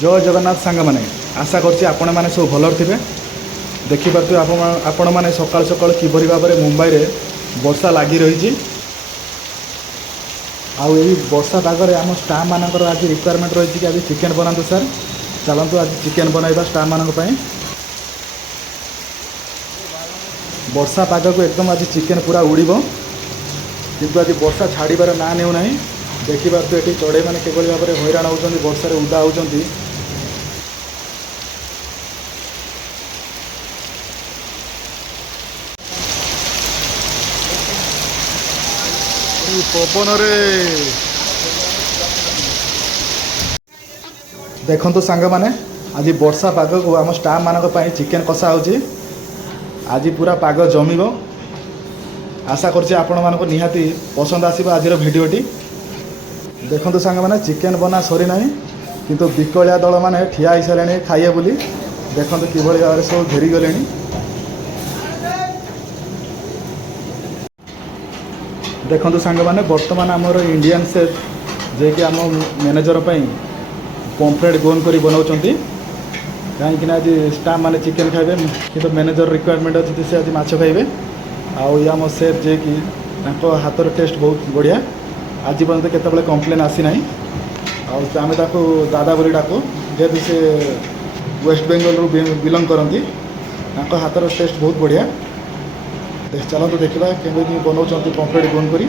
जय जगन्नाथ सांग मैंने आशा करछि आपण मैंने सब भलर थे देखिपे आपण मैंने सकाल सकाल किपरि भाव में मुंबई रे वर्षा लगी रही आई वर्षा पागरे आम स्टाफ मानकर आज रिक्वायरमेंट रही कि आज चिकेन बनातु सर चलतु आज चिकेन बनइबा स्टाफ मानक पई वर्षा पाग को एकदम आज चिकेन पूरा उड़ीबो किंतु आज वर्षा छाड़बार ना नेउ नाही देखिपे ये चढ़ई मैंने किभली भाव में हैरान होउछन्ती वर्षा रे उदा होउछन्ती पवन रे देखंतु सांग माने आज वर्षा पाग को आम स्टाफ मानक पई चिकेन कषा होची आज पूरा पाग जमिबो आशा करछि आपण मानको निहाती पसंद आसीबो आजिर भिडियोटी देखंतु सांग माने चिकेन बना सरी नाही किंतु विकलिया दल माने ठिया ही सारे खाइए बोली देखंतु किभली भाव सब घेरी गलेनी देखंतु सांग माने वर्तमान आमर इंडियन सेफ जे कि आम मैनेजर पई पम्पलेट गोन करी बनाउछन्ती कहीं आज स्टाफ माने चिकेन खाइबे किंतु मैनेजर रिक्वायरमेंट अछि से आज माछ खाइबे आउ आम सेफ जे कि तांको हाथर टेस्ट बहुत बढ़िया आज पर्यंत केतबेले कंप्लेन आसी नाही आम ताको दादा बोली डाको जेहेतु से वेस्ट बेंगल रु बिलंग करती तांको हाथर टेस्ट बहुत बढ़िया चलते देखा केमी बनाऊँ पम्पलेट गोन करी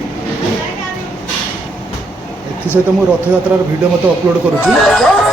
सहित मुझे रथ यात्रार वीडियो मत अपलोड करुँची